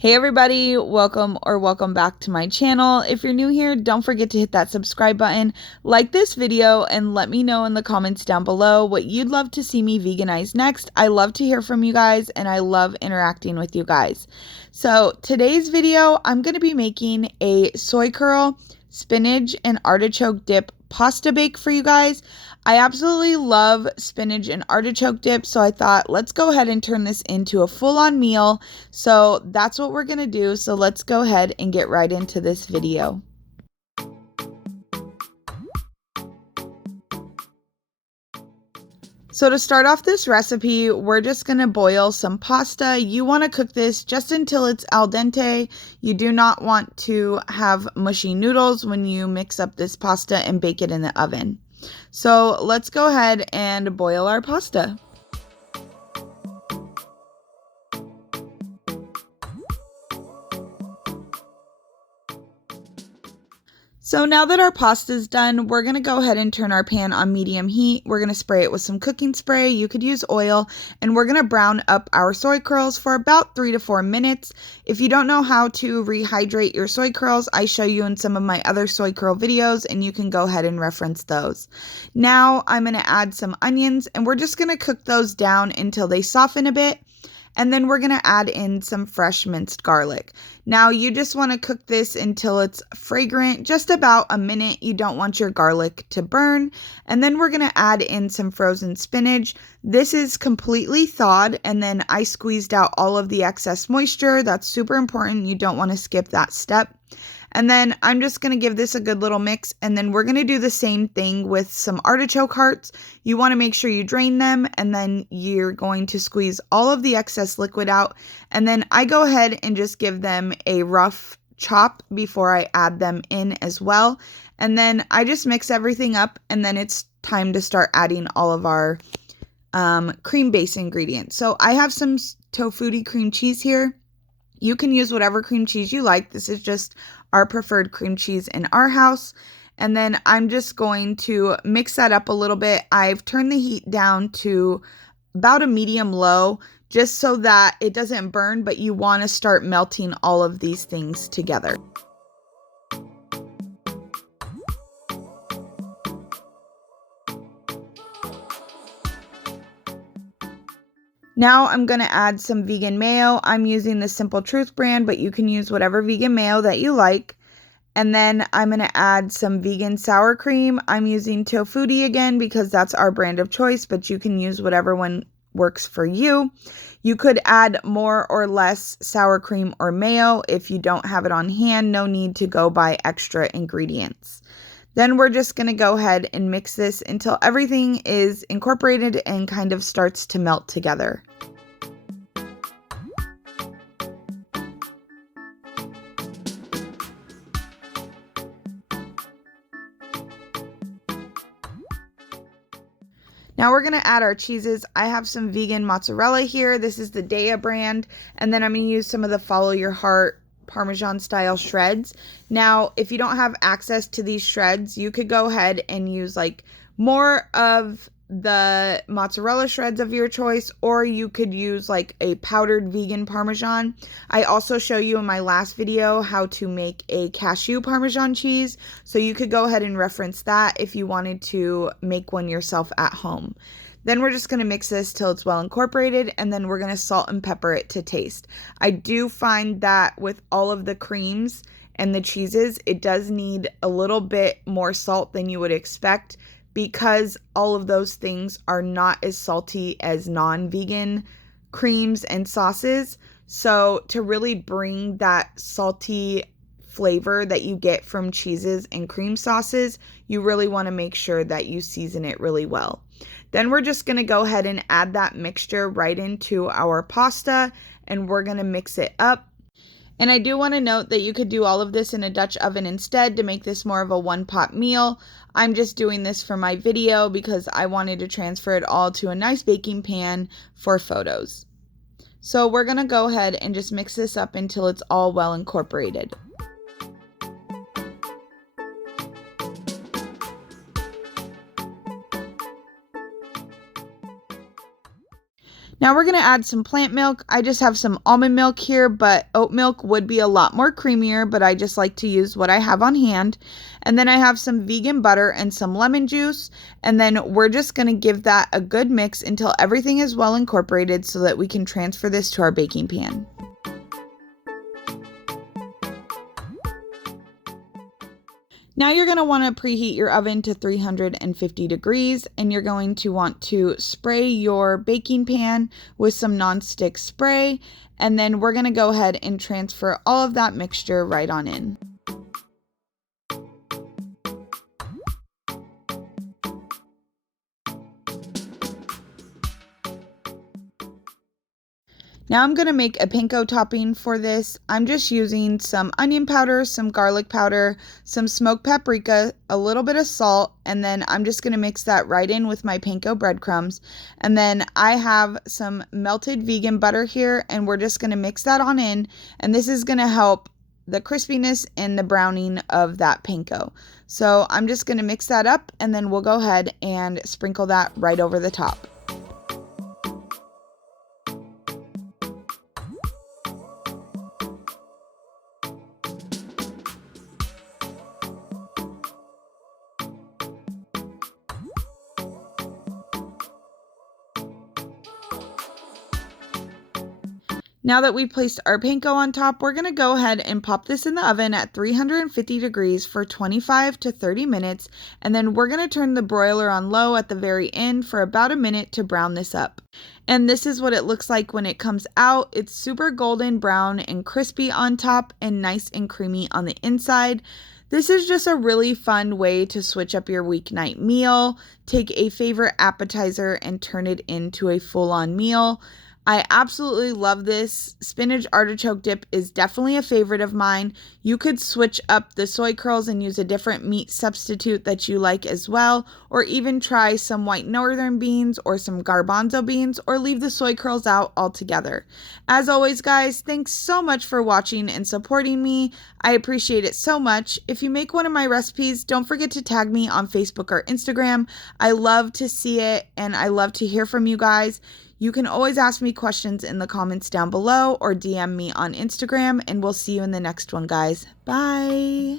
Hey everybody, welcome back to my channel. If you're new here, don't forget to hit that subscribe button, like this video, and let me know in the comments down below what you'd love to see me veganize next. I love to hear from you guys and I love interacting with you guys. So today's video, I'm going to be making a soy curl, spinach, and artichoke dip pasta bake for you guys. I absolutely love spinach and artichoke dip, so I thought let's go ahead and turn this into a full-on meal. So that's what we're gonna do. So let's go ahead and get right into this video. So to start off this recipe, we're just going to boil some pasta. You want to cook this just until it's al dente. You do not want to have mushy noodles when you mix up this pasta and bake it in the oven. So let's go ahead and boil our pasta. So now that our pasta is done, we're going to go ahead and turn our pan on medium heat. We're going to spray it with some cooking spray. You could use oil, and we're going to brown up our soy curls for about 3 to 4 minutes. If you don't know how to rehydrate your soy curls, I show you in some of my other soy curl videos, and you can go ahead and reference those. Now I'm going to add some onions, and we're just going to cook those down until they soften a bit. And then we're going to add in some fresh minced garlic. Now you just want to cook this until it's fragrant, just about a minute. You don't want your garlic to burn. And then we're going to add in some frozen spinach. This is completely thawed, and then I squeezed out all of the excess moisture. That's super important. You don't want to skip that step. And then I'm just going to give this a good little mix, and then we're going to do the same thing with some artichoke hearts. You want to make sure you drain them, and then you're going to squeeze all of the excess liquid out. And then I go ahead and just give them a rough chop before I add them in as well. And then I just mix everything up, and then it's time to start adding all of our cream base ingredients. So I have some tofutti cream cheese here. You can use whatever cream cheese you like. This is just our preferred cream cheese in our house. And then I'm just going to mix that up a little bit. I've turned the heat down to about a medium low just so that it doesn't burn, but you want to start melting all of these things together. Now I'm going to add some vegan mayo. I'm using the Simple Truth brand, but you can use whatever vegan mayo that you like. And then I'm going to add some vegan sour cream. I'm using tofutti again because that's our brand of choice, but you can use whatever one works for you. You could add more or less sour cream or mayo. If you don't have it on hand, no need to go buy extra ingredients. Then we're just going to go ahead and mix this until everything is incorporated and kind of starts to melt together. Now we're going to add our cheeses. I have some vegan mozzarella here. This is the Dea brand. And then I'm going to use some of the Follow Your Heart Parmesan style shreds. Now, if you don't have access to these shreds, you could go ahead and use like more of the mozzarella shreds of your choice, or you could use like a powdered vegan Parmesan. I also show you in my last video how to make a cashew Parmesan cheese, so you could go ahead and reference that if you wanted to make one yourself at home. Then we're just going to mix this till it's well incorporated, and then we're going to salt and pepper it to taste. I do find that with all of the creams and the cheeses, it does need a little bit more salt than you would expect because all of those things are not as salty as non-vegan creams and sauces. So to really bring that salty flavor that you get from cheeses and cream sauces, you really want to make sure that you season it really well. Then we're just going to go ahead and add that mixture right into our pasta, and we're going to mix it up. And I do want to note that you could do all of this in a Dutch oven instead to make this more of a one-pot meal. I'm just doing this for my video because I wanted to transfer it all to a nice baking pan for photos. So we're going to go ahead and just mix this up until it's all well incorporated. Now we're going to add some plant milk. I just have some almond milk here, but oat milk would be a lot more creamier, but I just like to use what I have on hand. And then I have some vegan butter and some lemon juice. And then we're just going to give that a good mix until everything is well incorporated so that we can transfer this to our baking pan. Now you're going to want to preheat your oven to 350 degrees, and you're going to want to spray your baking pan with some nonstick spray, and then we're going to go ahead and transfer all of that mixture right on in. Now I'm going to make a panko topping for this. I'm just using some onion powder, some garlic powder, some smoked paprika, a little bit of salt, and then I'm just going to mix that right in with my panko breadcrumbs. And then I have some melted vegan butter here, and we're just going to mix that on in, and this is going to help the crispiness and the browning of that panko. So I'm just going to mix that up, and then we'll go ahead and sprinkle that right over the top. Now that we placed our panko on top, we're going to go ahead and pop this in the oven at 350 degrees for 25 to 30 minutes, and then we're going to turn the broiler on low at the very end for about a minute to brown this up. And this is what it looks like when it comes out. It's super golden brown and crispy on top and nice and creamy on the inside. This is just a really fun way to switch up your weeknight meal, take a favorite appetizer and turn it into a full-on meal. I absolutely love this. Spinach artichoke dip is definitely a favorite of mine. You could switch up the soy curls and use a different meat substitute that you like as well, or even try some white northern beans or some garbanzo beans, or leave the soy curls out altogether. As always, guys, thanks so much for watching and supporting me. I appreciate it so much. If you make one of my recipes, don't forget to tag me on Facebook or Instagram. I love to see it and I love to hear from you guys. You can always ask me questions in the comments down below or DM me on Instagram, and we'll see you in the next one, guys. Bye.